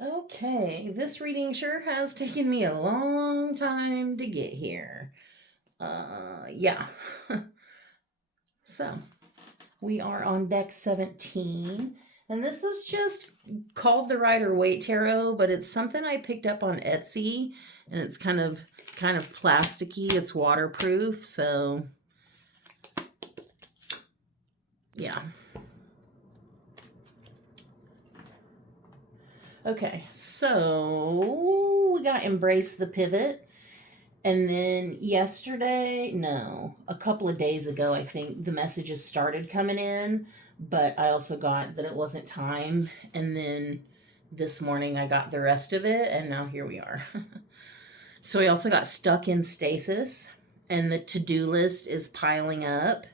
Okay, this reading sure has taken me a long time to get here. Yeah. So, we are on deck 17, and this is just called the Rider-Waite Tarot, but it's something I picked up on Etsy, and it's kind of plasticky. It's waterproof, so yeah. Okay, so we got Embrace the Pivot. And then yesterday, no, a couple of days ago, I think the messages started coming in, but I also got that it wasn't time. And then this morning, I got the rest of it, and now here we are. So we also got stuck in stasis, and the to do list is piling up.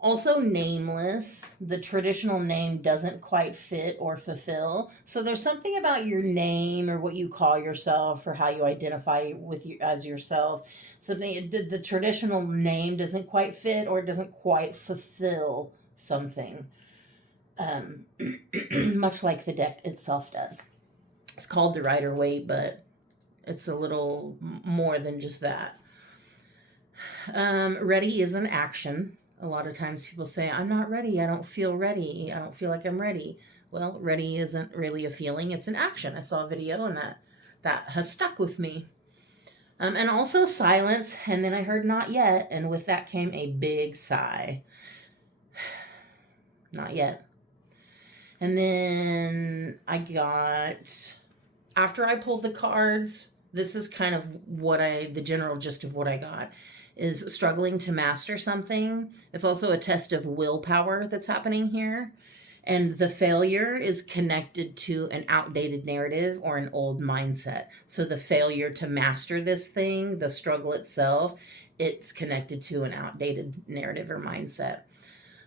Also, nameless. The traditional name doesn't quite fit or fulfill. So there's something about your name or what you call yourself or how you identify with you as yourself. Something the traditional name doesn't quite fit or it doesn't quite fulfill something. Um, much like the deck itself does. It's called the Rider-Waite, but it's a little more than just that. Ready is an action. A lot of times people say, I'm not ready. I don't feel ready. I don't feel like I'm ready. Well, ready isn't really a feeling, it's an action. I saw a video and that has stuck with me. And also silence. And then I heard not yet. And with that came a big sigh. Not yet. And then I got, after I pulled the cards, this is kind of the general gist of what I got is struggling to master something. It's also a test of willpower that's happening here. And the failure is connected to an outdated narrative or an old mindset. So the failure to master this thing, the struggle itself, it's connected to an outdated narrative or mindset.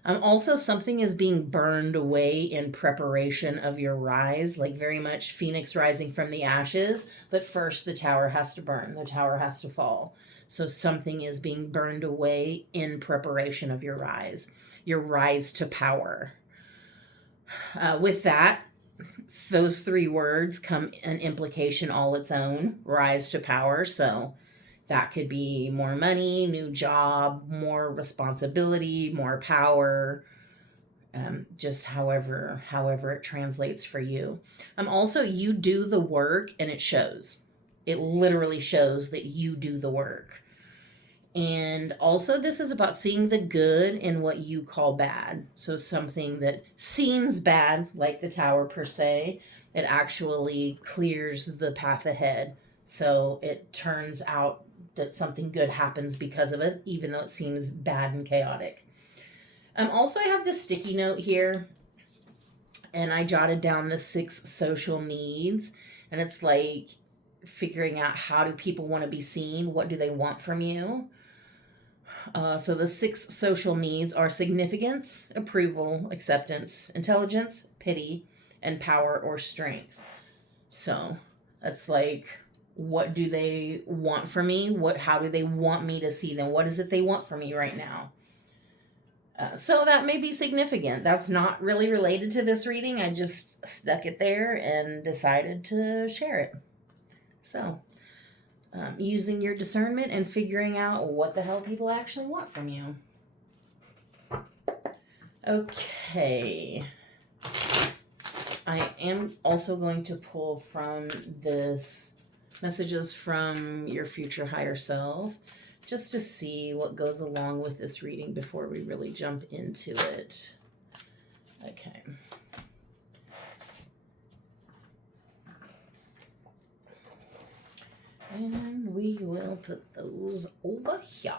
Also, something is being burned away in preparation of your rise, like very much Phoenix rising from the ashes. But first, the tower has to burn, the tower has to fall. So, something is being burned away in preparation of your rise to power. With that, those three words come an implication all its own, rise to power. So, that could be more money, new job, more responsibility, more power, just however it translates for you. Also, you do the work and it shows. It literally shows that you do the work. And also, this is about seeing the good in what you call bad. So, something that seems bad, like the tower per se, it actually clears the path ahead. So, it turns out that something good happens because of it, even though it seems bad and chaotic. Also, I have this sticky note here, and I jotted down the 6 social needs, and it's like figuring out how do people want to be seen, what do they want from you. So the 6 social needs are significance, approval, acceptance, intelligence, pity, and power or strength. So that's like, what do they want from me? How do they want me to see them? What is it they want from me right now? So that may be significant. That's not really related to this reading. I just stuck it there and decided to share it. So, using your discernment and figuring out what the hell people actually want from you. Okay. I am also going to pull from this messages from your future higher self, just to see what goes along with this reading before we really jump into it. Okay. And we will put those over here.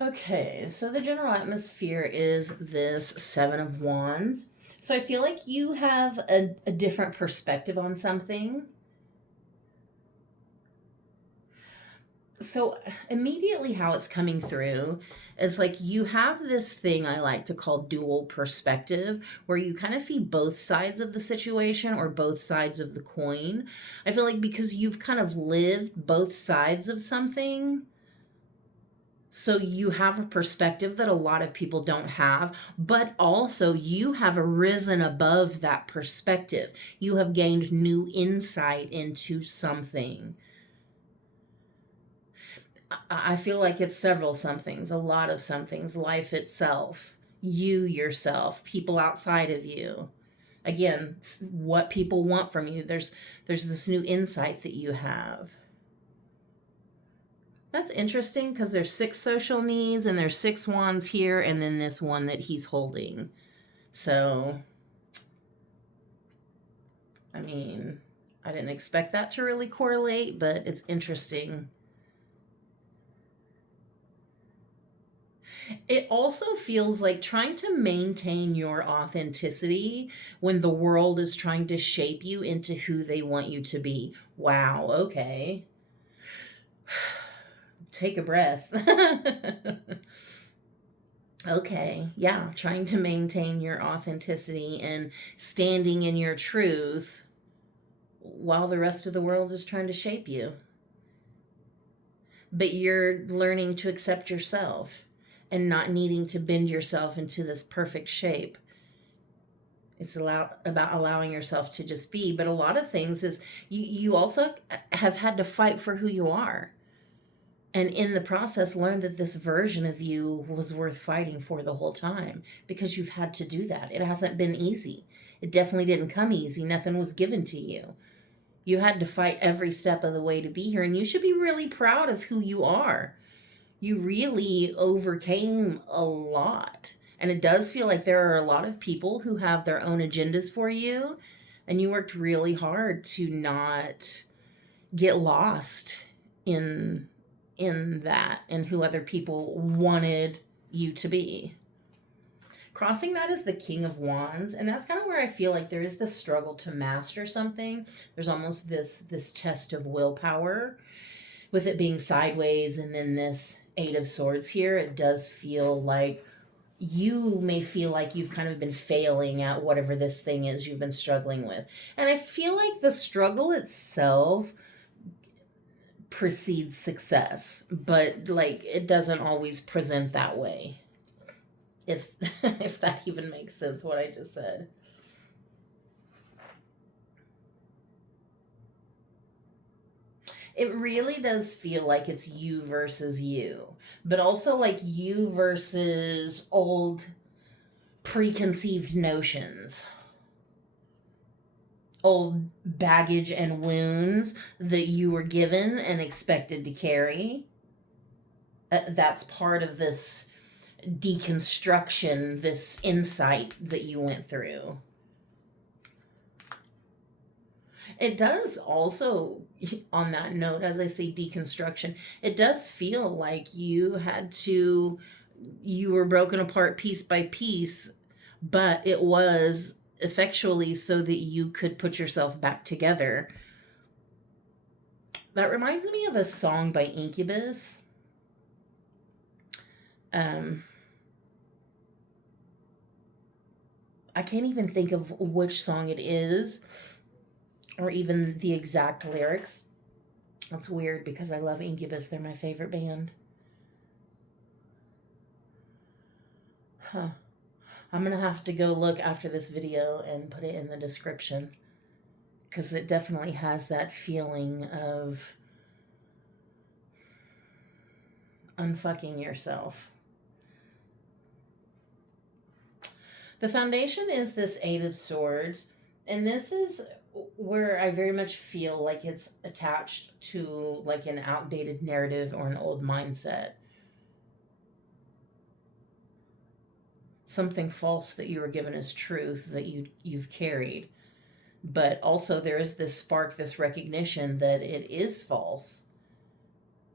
Okay, so the general atmosphere is this 7 of Wands. So I feel like you have a different perspective on something. So immediately how it's coming through is like you have this thing I like to call dual perspective, where you kind of see both sides of the situation or both sides of the coin. I feel like because you've kind of lived both sides of something, So you have a perspective that a lot of people don't have, but also you have arisen above that perspective. You have gained new insight into something. I feel like it's several somethings, a lot of somethings, life itself, you yourself, people outside of you. Again, what people want from you. There's this new insight that you have. That's interesting because there's 6 social needs and there's 6 wands here and then this one that he's holding. So, I mean, I didn't expect that to really correlate, but it's interesting. It also feels like trying to maintain your authenticity when the world is trying to shape you into who they want you to be. Wow, okay. Take a breath. Okay, yeah, trying to maintain your authenticity and standing in your truth while the rest of the world is trying to shape you. But you're learning to accept yourself and not needing to bend yourself into this perfect shape. It's about allowing yourself to just be. But a lot of things is you also have had to fight for who you are. And in the process, learn that this version of you was worth fighting for the whole time because you've had to do that. It hasn't been easy. It definitely didn't come easy. Nothing was given to you. You had to fight every step of the way to be here, and you should be really proud of who you are. You really overcame a lot. And it does feel like there are a lot of people who have their own agendas for you, and you worked really hard to not get lost in that and who other people wanted you to be. Crossing that is the King of Wands, and that's kind of where I feel like there is this struggle to master something. There's almost this test of willpower with it being sideways, and then this 8 of Swords here. It does feel like you may feel like you've kind of been failing at whatever this thing is you've been struggling with. And I feel like the struggle itself precedes success, but like it doesn't always present that way. If if that even makes sense, what I just said. It really does feel like it's you versus you, but also like you versus old preconceived notions, old baggage and wounds that you were given and expected to carry. That's part of this deconstruction, this insight that you went through. It does also, on that note, as I say deconstruction, it does feel like you were broken apart piece by piece, but it was effectually so that you could put yourself back together. That reminds me of a song by Incubus. I can't even think of which song it is or even the exact lyrics. That's weird because I love Incubus. They're my favorite band. Huh. I'm going to have to go look after this video and put it in the description because it definitely has that feeling of unfucking yourself. The foundation is this 8 of Swords, and this is where I very much feel like it's attached to like an outdated narrative or an old mindset. Something false that you were given as truth that you've carried. But also there is this spark, this recognition that it is false.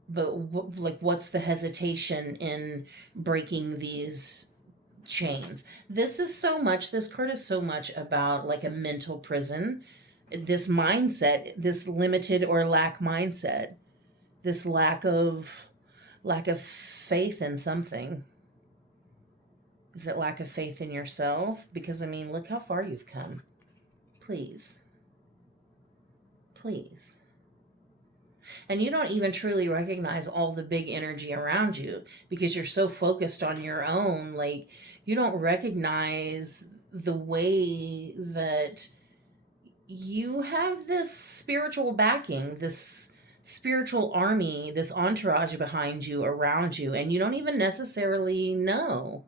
But what's the hesitation in breaking these chains? This card is so much about like a mental prison, this mindset, this limited or lack mindset, this lack of faith in something. Is it lack of faith in yourself? Because I mean, look how far you've come. Please. And you don't even truly recognize all the big energy around you because you're so focused on your own. Like, you don't recognize the way that you have this spiritual backing, this spiritual army, this entourage behind you, around you, and you don't even necessarily know.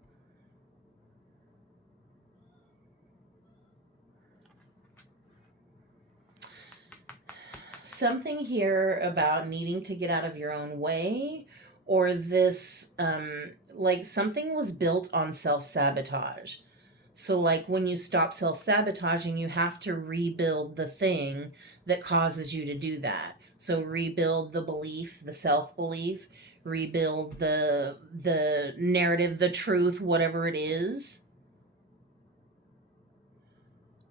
Something here about needing to get out of your own way, or this, like something was built on self sabotage. So, like when you stop self sabotaging, you have to rebuild the thing that causes you to do that. So, rebuild the belief, the self belief, rebuild the narrative, the truth, whatever it is.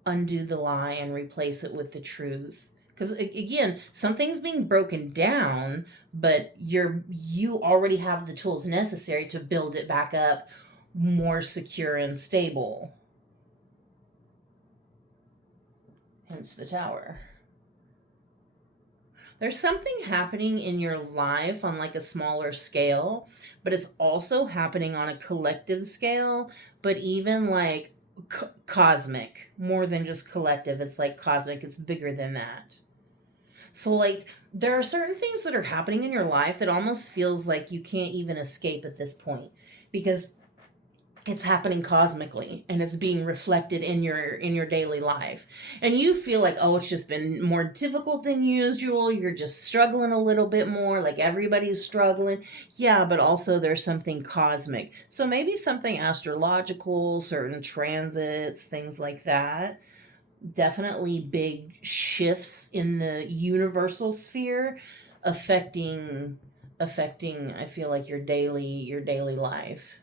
Undo the lie and replace it with the truth. Because again, something's being broken down, but you already have the tools necessary to build it back up more secure and stable. Hence the tower. There's something happening in your life on like a smaller scale, but it's also happening on a collective scale, but even like cosmic, more than just collective. It's like cosmic, it's bigger than that. So, like, there are certain things that are happening in your life that almost feels like you can't even escape at this point because it's happening cosmically and it's being reflected in your daily life, and you feel like, oh, it's just been more difficult than usual, you're just struggling a little bit more, like everybody's struggling. Yeah, but also there's something cosmic, so maybe something astrological, certain transits, things like that. Definitely big shifts in the universal sphere affecting I feel like your daily life.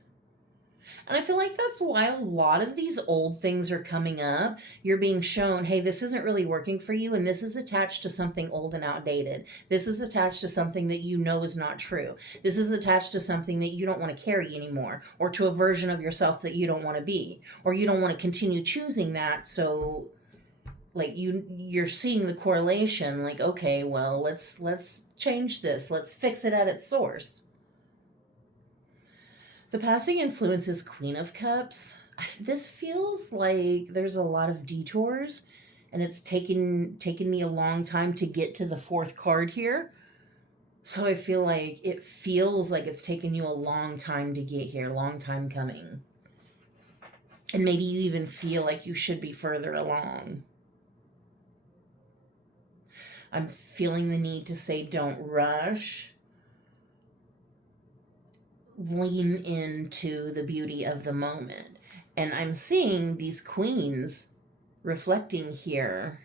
And I feel like that's why a lot of these old things are coming up. You're being shown, hey, this isn't really working for you, and this is attached to something old and outdated. This is attached to something that you know is not true. This is attached to something that you don't want to carry anymore, or to a version of yourself that you don't want to be, or you don't want to continue choosing that. So like you're seeing the correlation, like, okay, well, let's change this. Let's fix it at its source. The passing influence is Queen of Cups. This feels like there's a lot of detours, and it's taken me a long time to get to the fourth card here. So I feel like it feels like it's taken you a long time to get here, long time coming. And maybe you even feel like you should be further along. I'm feeling the need to say don't rush. Lean into the beauty of the moment. And I'm seeing these queens reflecting here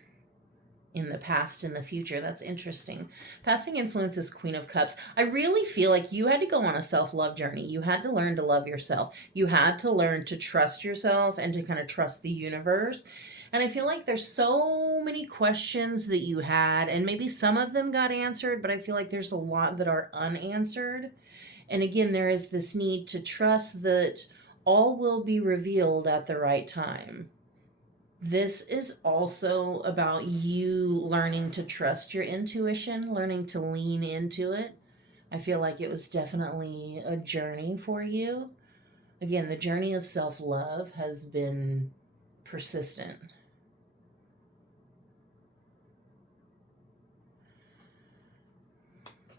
in the past and the future. That's interesting. Passing influence is Queen of Cups. I really feel like you had to go on a self-love journey. You had to learn to love yourself. You had to learn to trust yourself and to kind of trust the universe. And I feel like there's so many questions that you had, and maybe some of them got answered, but I feel like there's a lot that are unanswered. And again, there is this need to trust that all will be revealed at the right time. This is also about you learning to trust your intuition, learning to lean into it. I feel like it was definitely a journey for you. Again, the journey of self love has been persistent.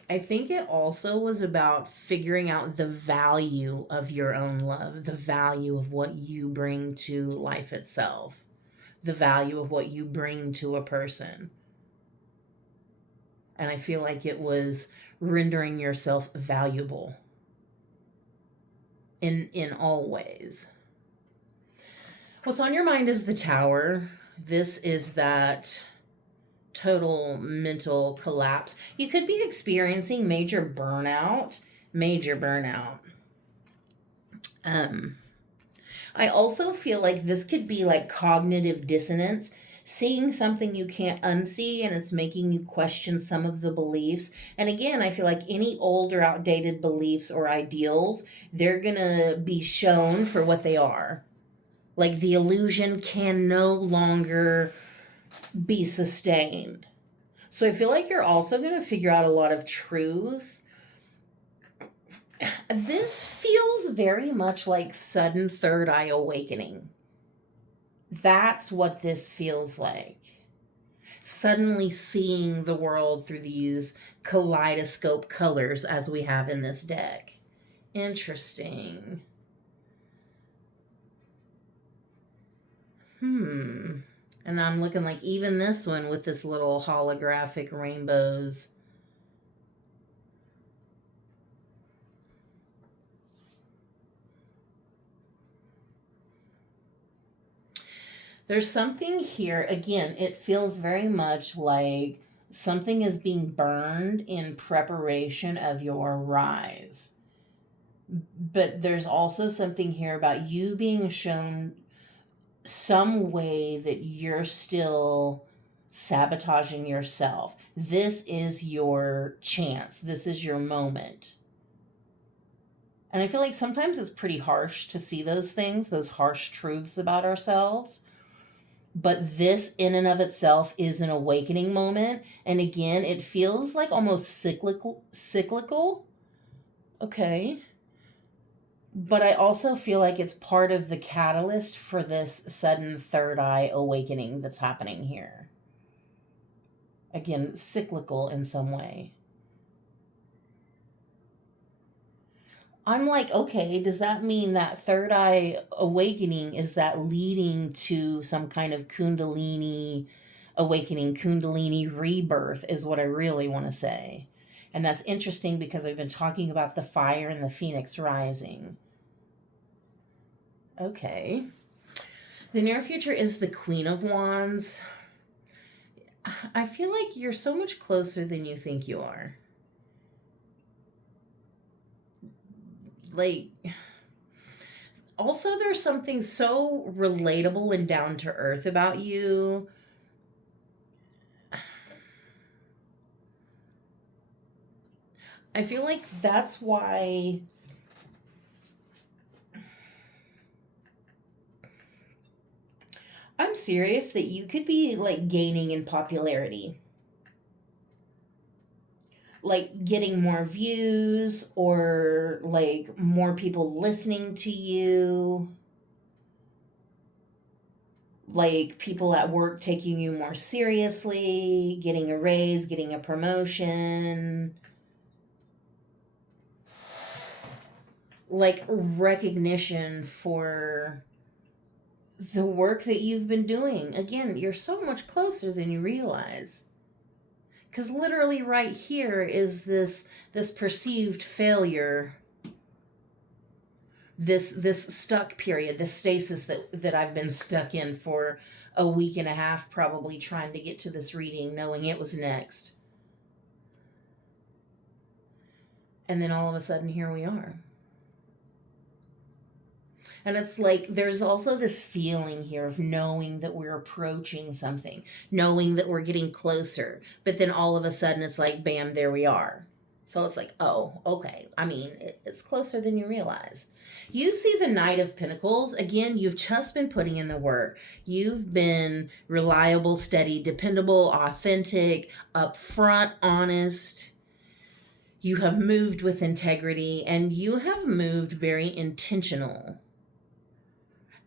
I think it also was about figuring out the value of your own love, the value of what you bring to life itself, the value of what you bring to a person. And I feel like it was rendering yourself valuable in all ways. What's on your mind is the Tower. This is that total mental collapse. You could be experiencing major burnout. Major burnout. I also feel like this could be like cognitive dissonance, seeing something you can't unsee, and it's making you question some of the beliefs. And again, I feel like any old or outdated beliefs or ideals, they're gonna be shown for what they are. Like the illusion can no longer be sustained. So I feel like you're also going to figure out a lot of truth. This feels very much like sudden third eye awakening. That's what this feels like. Suddenly seeing the world through these kaleidoscope colors as we have in this deck. Interesting. And I'm looking like even this one with this little holographic rainbows. There's something here, again, it feels very much like something is being burned in preparation of your rise. But there's also something here about you being shown some way that you're still sabotaging yourself. This is your chance. This is your moment. And I feel like sometimes it's pretty harsh to see those things, those harsh truths about ourselves. But this in and of itself is an awakening moment. And again, it feels like almost cyclical. Okay. But I also feel like it's part of the catalyst for this sudden third eye awakening that's happening here. Again, cyclical in some way. I'm like, okay, does that mean that third eye awakening, is that leading to some kind of Kundalini awakening, Kundalini rebirth, is what I really want to say. And that's interesting because I've been talking about the fire and the phoenix rising. Okay. The near future is the Queen of Wands. I feel like you're so much closer than you think you are. Like, also there's something so relatable and down to earth about you. I feel like that's why I'm serious that you could be like gaining in popularity. Like getting more views or like more people listening to you. Like people at work taking you more seriously, getting a raise, getting a promotion. Like recognition for the work that you've been doing. Again, you're so much closer than you realize. Because literally right here is this perceived failure, this stuck period, this stasis that I've been stuck in for a week and a half, probably trying to get to this reading, knowing it was next. And then all of a sudden, here we are. And it's like there's also this feeling here of knowing that we're approaching something, knowing that we're getting closer. But then all of a sudden it's like, bam, there we are. So it's like, oh, okay. I mean, it's closer than you realize. You see the Knight of Pentacles. Again, you've just been putting in the work. You've been reliable, steady, dependable, authentic, upfront, honest. You have moved with integrity and you have moved very intentional.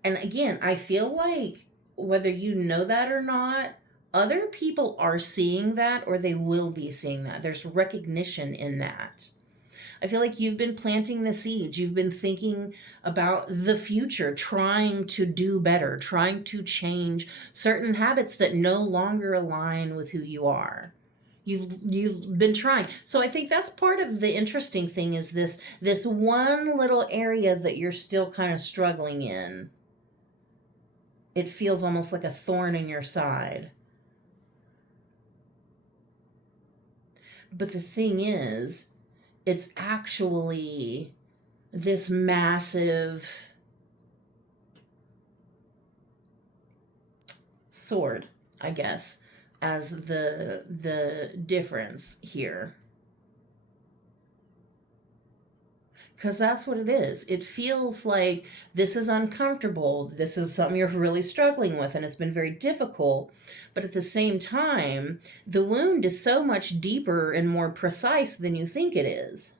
And again, I feel like whether you know that or not, other people are seeing that or they will be seeing that. There's recognition in that. I feel like you've been planting the seeds. You've been thinking about the future, trying to do better, trying to change certain habits that no longer align with who you are. You've been trying. So I think that's part of the interesting thing is this one little area that you're still kind of struggling in. It feels almost like a thorn in your side. But the thing is, it's actually this massive sword, I guess, as the difference here. Because that's what it is. It feels like this is uncomfortable. This is something you're really struggling with, and it's been very difficult. But at the same time, the wound is so much deeper and more precise than you think it is.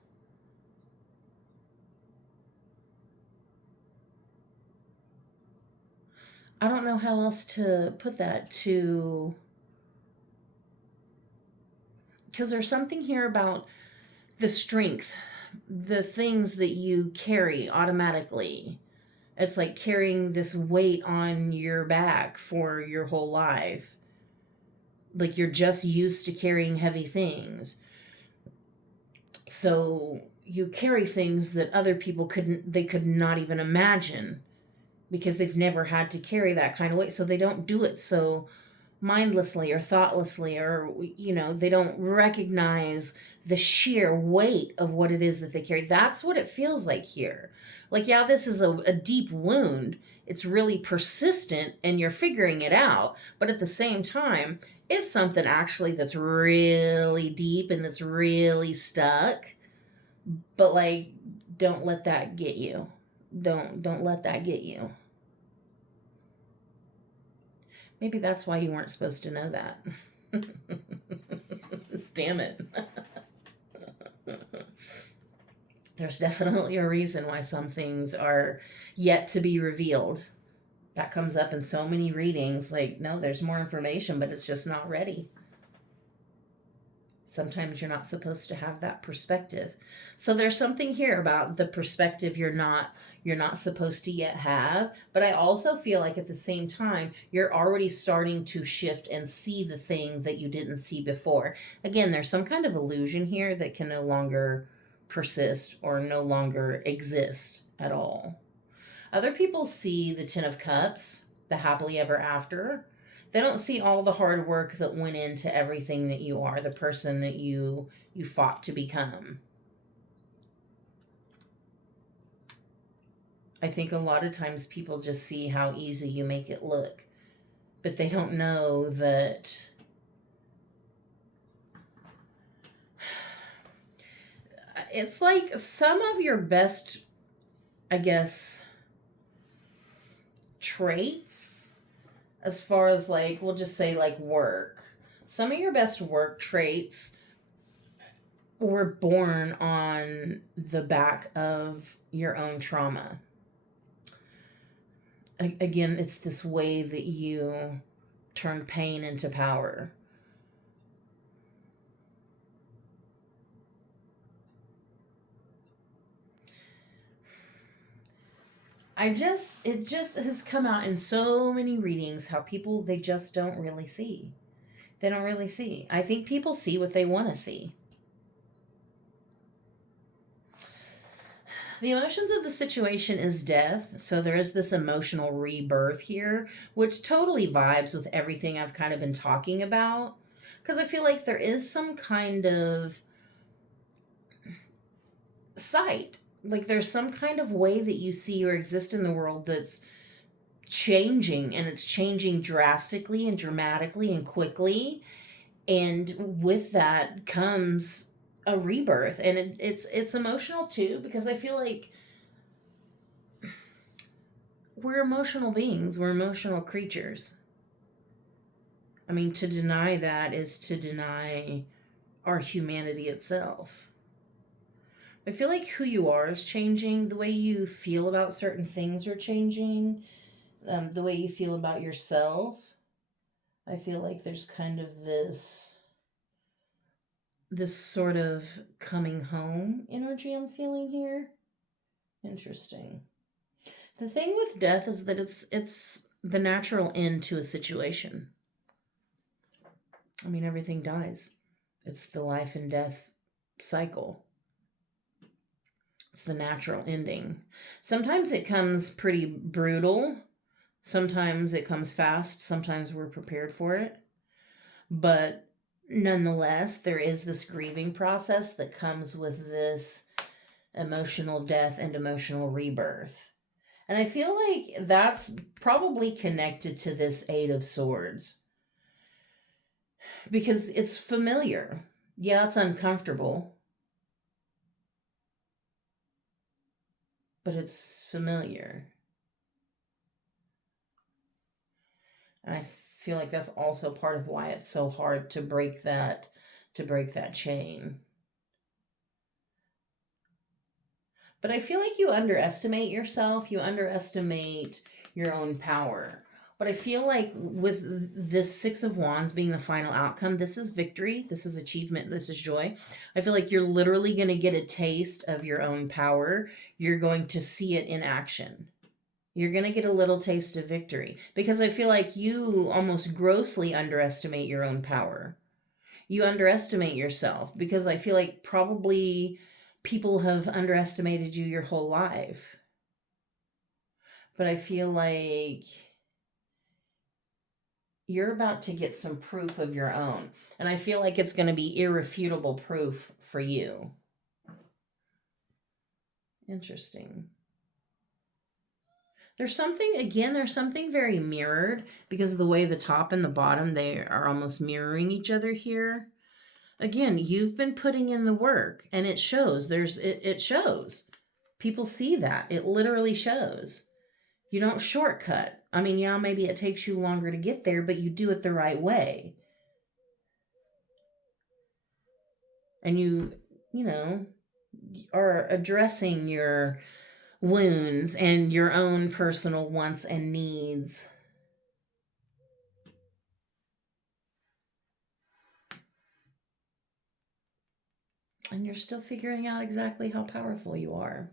I don't know how else to put that to. Because there's something here about the strength, the things that you carry automatically. It's like carrying this weight on your back for your whole life. Like you're just used to carrying heavy things. So you carry things that other people they could not even imagine because they've never had to carry that kind of weight. So they don't do it so mindlessly or thoughtlessly, or they don't recognize the sheer weight of what it is that they carry. That's what it feels like here. Like, yeah, this is a deep wound. It's really persistent and you're figuring it out, but at the same time it's something actually that's really deep and that's really stuck. But like, don't let that get you. Don't let that get you. Maybe that's why you weren't supposed to know that. Damn it. There's definitely a reason why some things are yet to be revealed. That comes up in so many readings. Like, no, there's more information, but it's just not ready. Sometimes you're not supposed to have that perspective. So there's something here about the perspective you're not supposed to yet have, but I also feel like at the same time you're already starting to shift and see the thing that you didn't see before. Again, there's some kind of illusion here that can no longer persist or no longer exist at all. Other people see the 10 of cups, the happily ever after. They don't see all the hard work that went into everything that you are, the person that you fought to become. I think a lot of times people just see how easy you make it look, but they don't know that it's like some of your best, I guess, traits, as far as like, we'll just say like work. Some of your best work traits were born on the back of your own trauma. Again, it's this way that you turned pain into power. It just has come out in so many readings how people, they just don't really see. They don't really see. I think people see what they want to see. The emotions of the situation is death, so there is this emotional rebirth here, which totally vibes with everything I've kind of been talking about. Because I feel like there is some kind of sight. Like there's some kind of way that you see or exist in the world that's changing, and it's changing drastically and dramatically and quickly. And with that comes a rebirth, and it's emotional too, because I feel like we're emotional beings, we're emotional creatures. I mean, to deny that is to deny our humanity itself. I feel like who you are is changing. The way you feel about certain things are changing. The way you feel about yourself. I feel like there's kind of this sort of coming home energy I'm feeling here. Interesting. The thing with death is that it's the natural end to a situation. I mean, everything dies. It's the life and death cycle. It's the natural ending. Sometimes it comes pretty brutal. Sometimes it comes fast. Sometimes we're prepared for it. But nonetheless, there is this grieving process that comes with this emotional death and emotional rebirth. And I feel like that's probably connected to this Eight of Swords because it's familiar. Yeah, it's uncomfortable. but it's familiar. And I feel like that's also part of why it's so hard to break that chain. But I feel like you underestimate yourself, you underestimate your own power. But I feel like with this Six of Wands being the final outcome, this is victory, this is achievement, this is joy. I feel like you're literally going to get a taste of your own power. You're going to see it in action. You're going to get a little taste of victory because I feel like you almost grossly underestimate your own power. You underestimate yourself because I feel like probably people have underestimated you your whole life. But I feel like you're about to get some proof of your own. And I feel like it's going to be irrefutable proof for you. Interesting. There's something very mirrored because of the way the top and the bottom, they are almost mirroring each other here. Again, you've been putting in the work and it shows. It shows. People see that. It literally shows. You don't shortcut. I mean, yeah, maybe it takes you longer to get there, but you do it the right way. And you know, are addressing your wounds and your own personal wants and needs. And you're still figuring out exactly how powerful you are.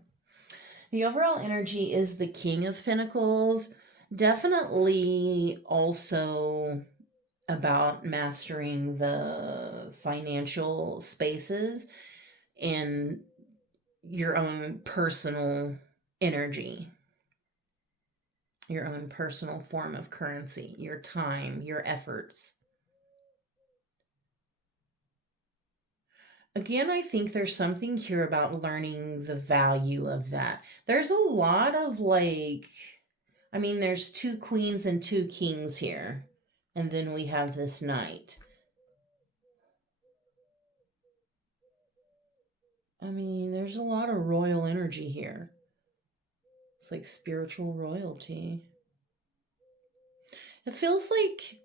The overall energy is the King of Pentacles. Definitely also about mastering the financial spaces and your own personal energy, your own personal form of currency, your time, your efforts. Again, I think there's something here about learning the value of that. There's a lot of I mean, there's two queens and two kings here. And then we have this knight. I mean, there's a lot of royal energy here. It's like spiritual royalty. It feels like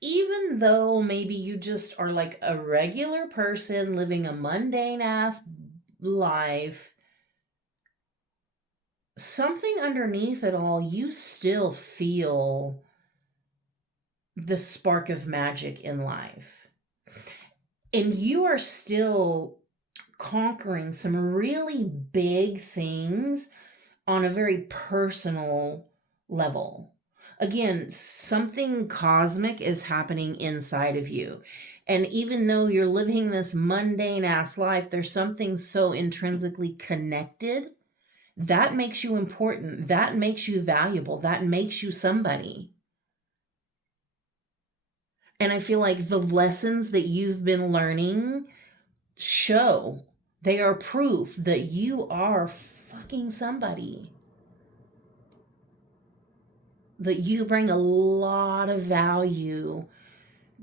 even though maybe you just are like a regular person living a mundane ass life, something underneath it all, you still feel the spark of magic in life. And you are still conquering some really big things on a very personal level. Again, something cosmic is happening inside of you. And even though you're living this mundane ass life, there's something so intrinsically connected that makes you important. That makes you valuable. That makes you somebody. And I feel like the lessons that you've been learning show, they are proof that you are fucking somebody. That you bring a lot of value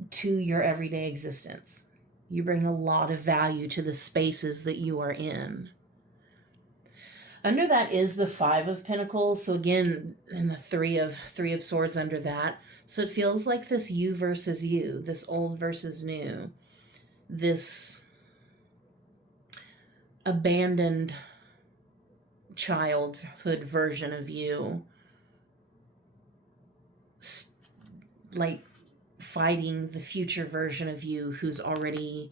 to your everyday existence. You bring a lot of value to the spaces that you are in. Under that is the Five of Pentacles. So again, and the three of Swords under that. So it feels like this you versus you, this old versus new, this abandoned childhood version of you, like fighting the future version of you who's already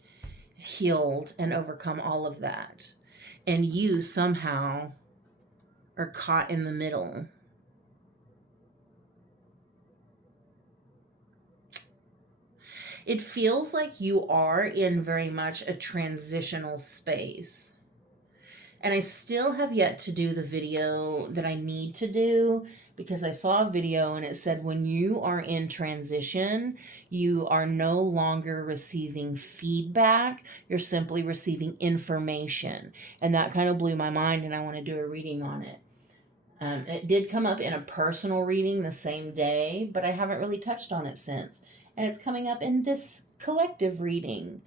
healed and overcome all of that. And you somehow are caught in the middle. It feels like you are in very much a transitional space. And I still have yet to do the video that I need to do because I saw a video and it said when you are in transition, you are no longer receiving feedback. You're simply receiving information. And that kind of blew my mind and I want to do a reading on it. It did come up in a personal reading the same day, but I haven't really touched on it since. And it's coming up in this collective reading.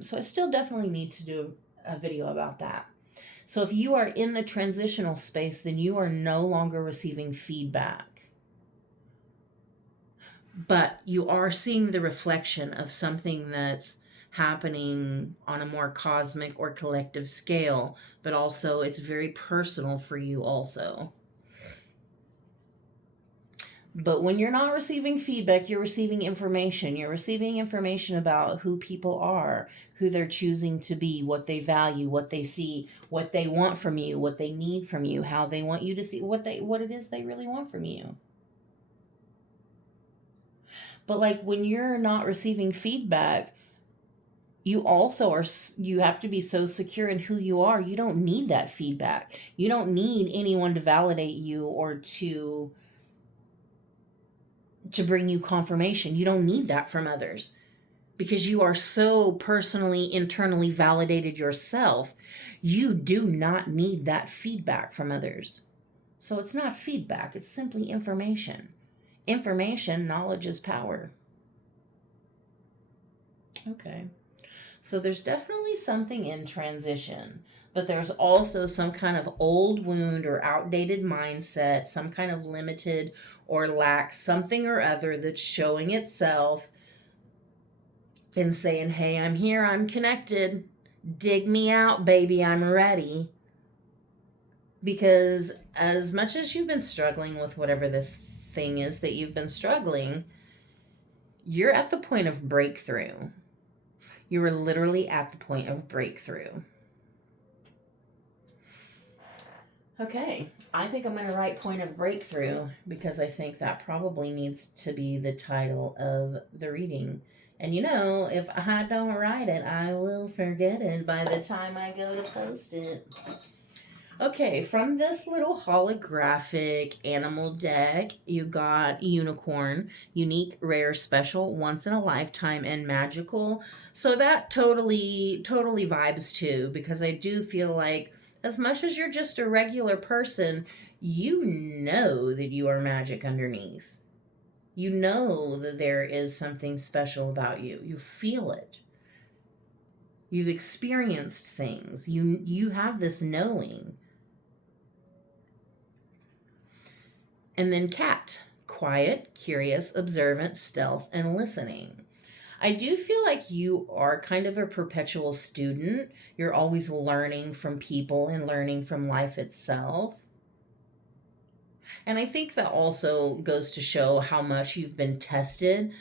So I still definitely need to do a video about that. So if you are in the transitional space, then you are no longer receiving feedback. But you are seeing the reflection of something that's happening on a more cosmic or collective scale, but also it's very personal for you also. But when you're not receiving feedback, you're receiving information. You're receiving information about who people are, who they're choosing to be, what they value, what they see, what they want from you, what they need from you, how they want you to see what it is they really want from you. But like when you're not receiving feedback, you also you have to be so secure in who you are. You don't need that feedback. You don't need anyone to validate you or to bring you confirmation. You don't need that from others because you are so personally, internally validated yourself. You do not need that feedback from others. So it's not feedback, it's simply information. Information, knowledge is power. Okay. So there's definitely something in transition, but there's also some kind of old wound or outdated mindset, some kind of limited or lack something or other that's showing itself and saying, hey, I'm here, I'm connected. Dig me out, baby, I'm ready. Because as much as you've been struggling with whatever this thing is that you've been struggling, you're at the point of breakthrough. You are literally at the point of breakthrough. Okay, I think I'm going to write point of breakthrough because I think that probably needs to be the title of the reading. And you know, if I don't write it, I will forget it by the time I go to post it. Okay, from this little holographic animal deck, you got unicorn, unique, rare, special, once in a lifetime, and magical. So that totally vibes too, because I do feel like as much as you're just a regular person, you know that you are magic underneath. You know that there is something special about you. You feel it. You've experienced things. You have this knowing. And then cat, quiet, curious, observant, stealth, and listening. I do feel like you are kind of a perpetual student. You're always learning from people and learning from life itself. And I think that also goes to show how much you've been tested,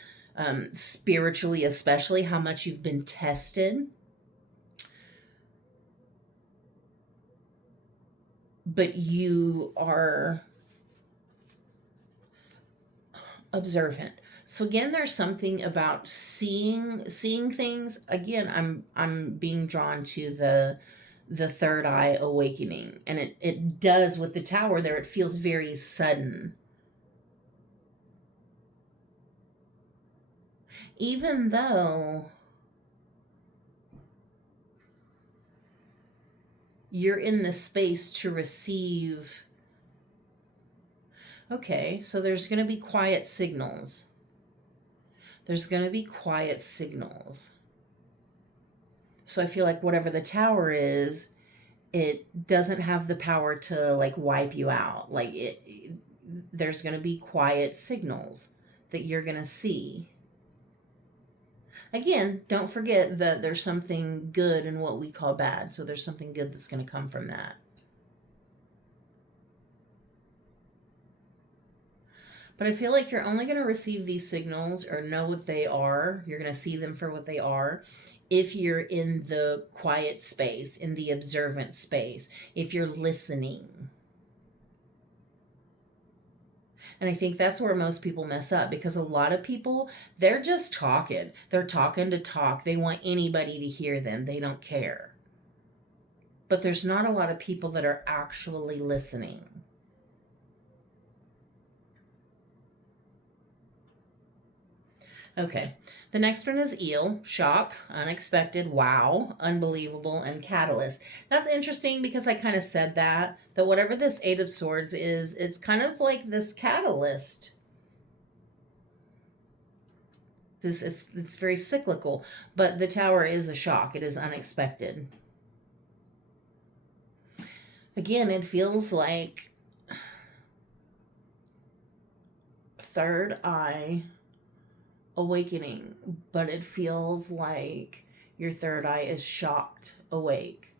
spiritually, especially how much you've been tested. But you are observant. So again, there's something about seeing things. Again, I'm being drawn to the third eye awakening, and it does with the tower there. It feels very sudden, even though you're in the space to receive. Okay, so there's going to be quiet signals. There's going to be quiet signals. So I feel like whatever the tower is, it doesn't have the power to like wipe you out. Like there's going to be quiet signals that you're going to see. Again, don't forget that there's something good in what we call bad. So there's something good that's going to come from that. But I feel like you're only going to receive these signals or know what they are. You're going to see them for what they are if you're in the quiet space, in the observant space, if you're listening. And I think that's where most people mess up, because a lot of people, they're just talking. They're talking to talk. They want anybody to hear them. They don't care. But there's not a lot of people that are actually listening. Okay, the next one is eel, shock, unexpected, wow, unbelievable, and catalyst. That's interesting because I kind of said that whatever this Eight of Swords is, it's kind of like this catalyst. It's very cyclical, but the tower is a shock. It is unexpected. Again, it feels like third eye awakening, but it feels like your third eye is shocked awake.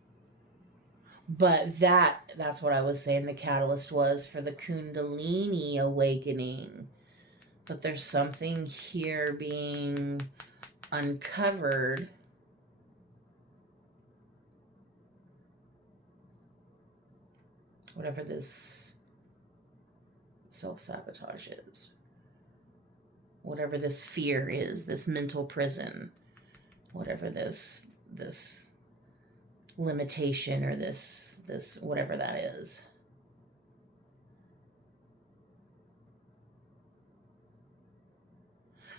But that's what I was saying the catalyst was for the Kundalini awakening. But there's something here being uncovered. Whatever this self-sabotage is. Whatever this fear is, this mental prison, whatever this limitation or this whatever that is.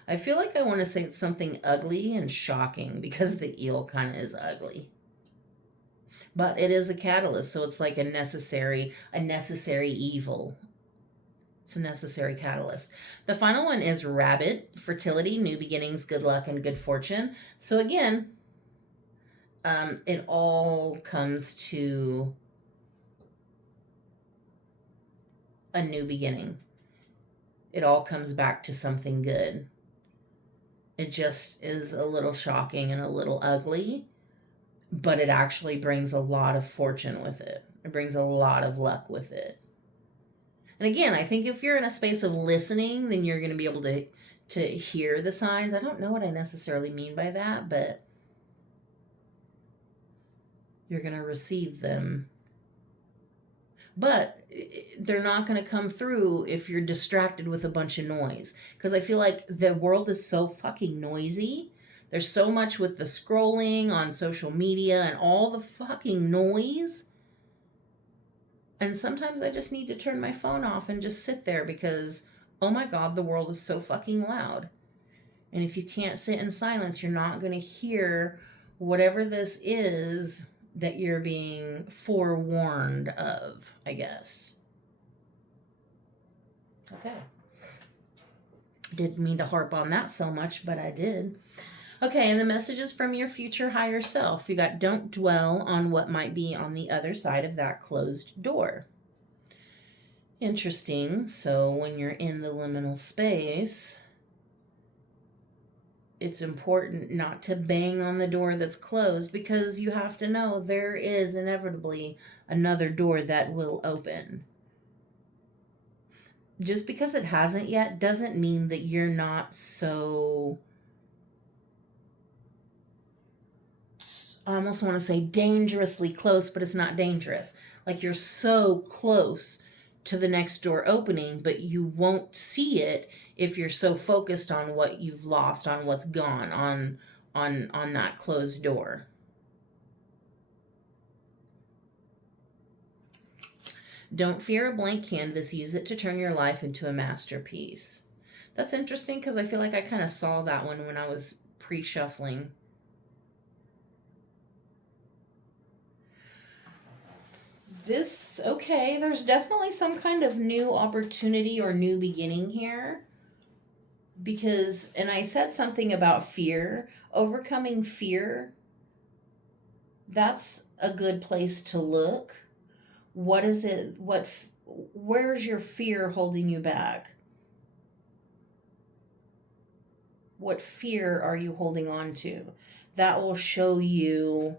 I feel like I want to say it's something ugly and shocking because the eel kind of is ugly. But it is a catalyst, so it's like a necessary evil. It's a necessary catalyst. The final one is rabbit, fertility, new beginnings, good luck, and good fortune. So again, it all comes to a new beginning. It all comes back to something good. It just is a little shocking and a little ugly, but it actually brings a lot of fortune with it. It brings a lot of luck with it. And again, I think if you're in a space of listening, then you're going to be able to hear the signs. I don't know what I necessarily mean by that, but you're going to receive them. But they're not going to come through if you're distracted with a bunch of noise. Because I feel like the world is so fucking noisy. There's so much with the scrolling on social media and all the fucking noise. And sometimes I just need to turn my phone off and just sit there because, oh my God, the world is so fucking loud. And if you can't sit in silence, you're not going to hear whatever this is that you're being forewarned of, I guess. Okay. Didn't mean to harp on that so much, but I did. Okay, and the messages from your future higher self. You got don't dwell on what might be on the other side of that closed door. Interesting. So when you're in the liminal space, it's important not to bang on the door that's closed because you have to know there is inevitably another door that will open. Just because it hasn't yet doesn't mean that you're not so, I almost want to say dangerously close, but it's not dangerous. Like you're so close to the next door opening, but you won't see it if you're so focused on what you've lost, on what's gone, on that closed door. Don't fear a blank canvas. Use it to turn your life into a masterpiece. That's interesting because I feel like I kind of saw that one when I was pre-shuffling. There's definitely some kind of new opportunity or new beginning here. Because, and I said something about fear, overcoming fear, that's a good place to look. What is it, where's your fear holding you back? What fear are you holding on to? That will show you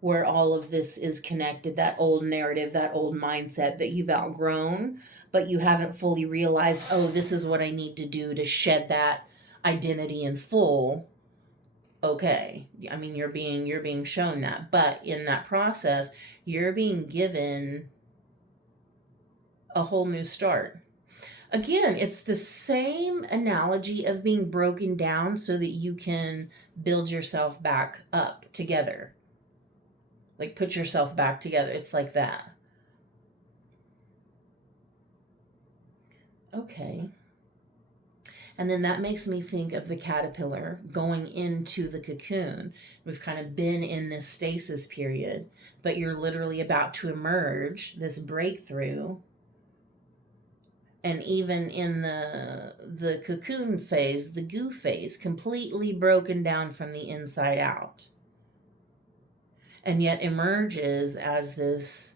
where all of this is connected, that old narrative, that old mindset that you've outgrown, but you haven't fully realized, oh, this is what I need to do to shed that identity in full. Okay. I mean, you're being shown that, but in that process, you're being given a whole new start. Again, it's the same analogy of being broken down so that you can build yourself back up together. Like put yourself back together. It's like that. Okay. And then that makes me think of the caterpillar going into the cocoon. We've kind of been in this stasis period, but you're literally about to emerge, this breakthrough. And even in the cocoon phase, the goo phase, completely broken down from the inside out. And yet emerges as this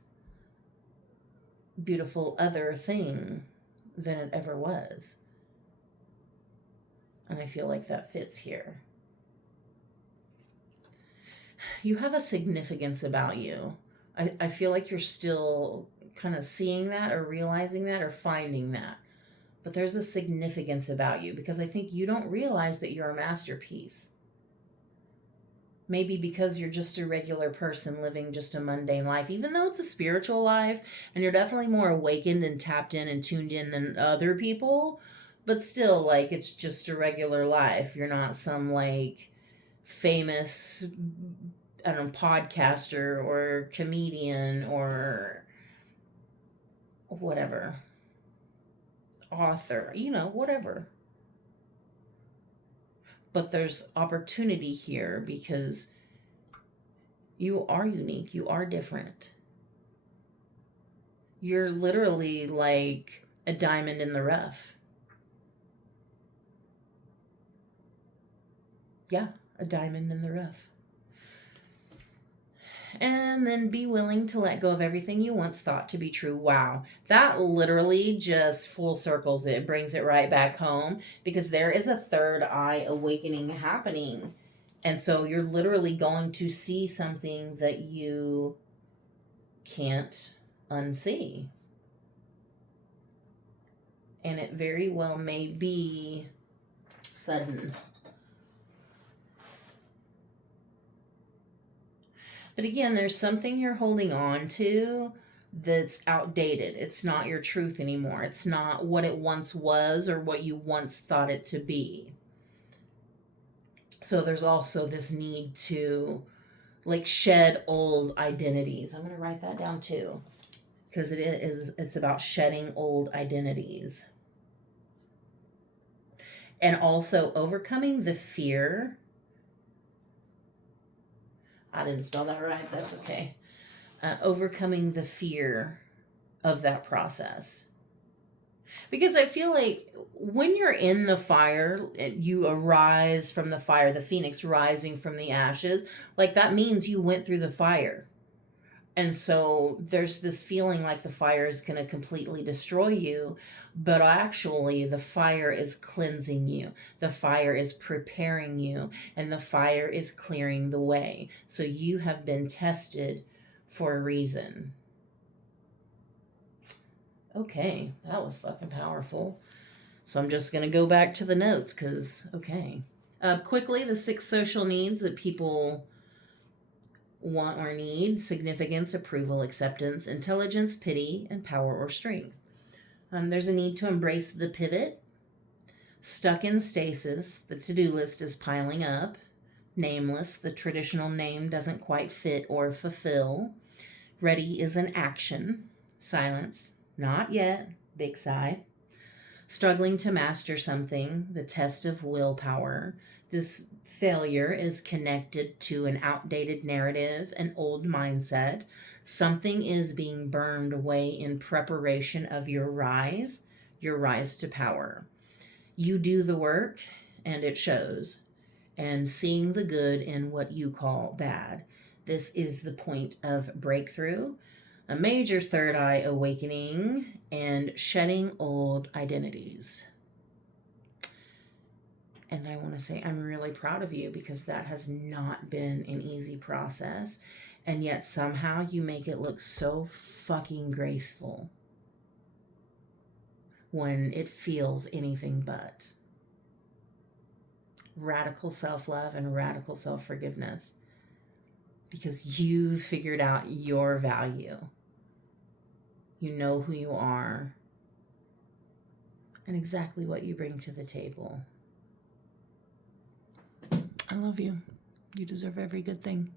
beautiful other thing than it ever was. And I feel like that fits here. You have a significance about you. I feel like you're still kind of seeing that or realizing that or finding that. But there's a significance about you because I think you don't realize that you're a masterpiece. Maybe because you're just a regular person living just a mundane life, even though it's a spiritual life and you're definitely more awakened and tapped in and tuned in than other people. But still, like, it's just a regular life. You're not some, like, famous, I don't know, podcaster or comedian or whatever, author, whatever. But there's opportunity here because you are unique, you are different. You're literally like a diamond in the rough. Yeah, a diamond in the rough. And then be willing to let go of everything you once thought to be true. Wow. That literally just full circles it, brings it right back home because there is a third eye awakening happening. And so you're literally going to see something that you can't unsee. And it very well may be sudden. But again, there's something you're holding on to that's outdated. It's not your truth anymore. It's not what it once was or what you once thought it to be. So there's also this need to like shed old identities. I'm going to write that down too because it's about shedding old identities. And also overcoming the fear. I didn't spell that right. That's okay. Overcoming the fear of that process. Because I feel like when you're in the fire, you arise from the fire, the phoenix rising from the ashes, like that means you went through the fire. And so there's this feeling like the fire is going to completely destroy you, but actually the fire is cleansing you. The fire is preparing you, and the fire is clearing the way. So you have been tested for a reason. Okay, that was fucking powerful. So I'm just going to go back to the notes because, okay. Quickly, the 6 social needs that people want or need: significance, approval, acceptance, intelligence, pity, and power or strength. There's a need to embrace the pivot. Stuck in stasis, the to-do list is piling up. Nameless, the traditional name doesn't quite fit or fulfill. Ready is an action. Silence, not yet, big sigh. Struggling to master something, the test of willpower. This failure is connected to an outdated narrative, an old mindset. Something is being burned away in preparation of your rise to power. You do the work and it shows. And seeing the good in what you call bad. This is the point of breakthrough, a major third eye awakening, and shedding old identities. And I want to say I'm really proud of you because that has not been an easy process. And yet somehow you make it look so fucking graceful when it feels anything but. Radical self-love and radical self-forgiveness because you figured out your value. You know who you are and exactly what you bring to the table. I love you. You deserve every good thing.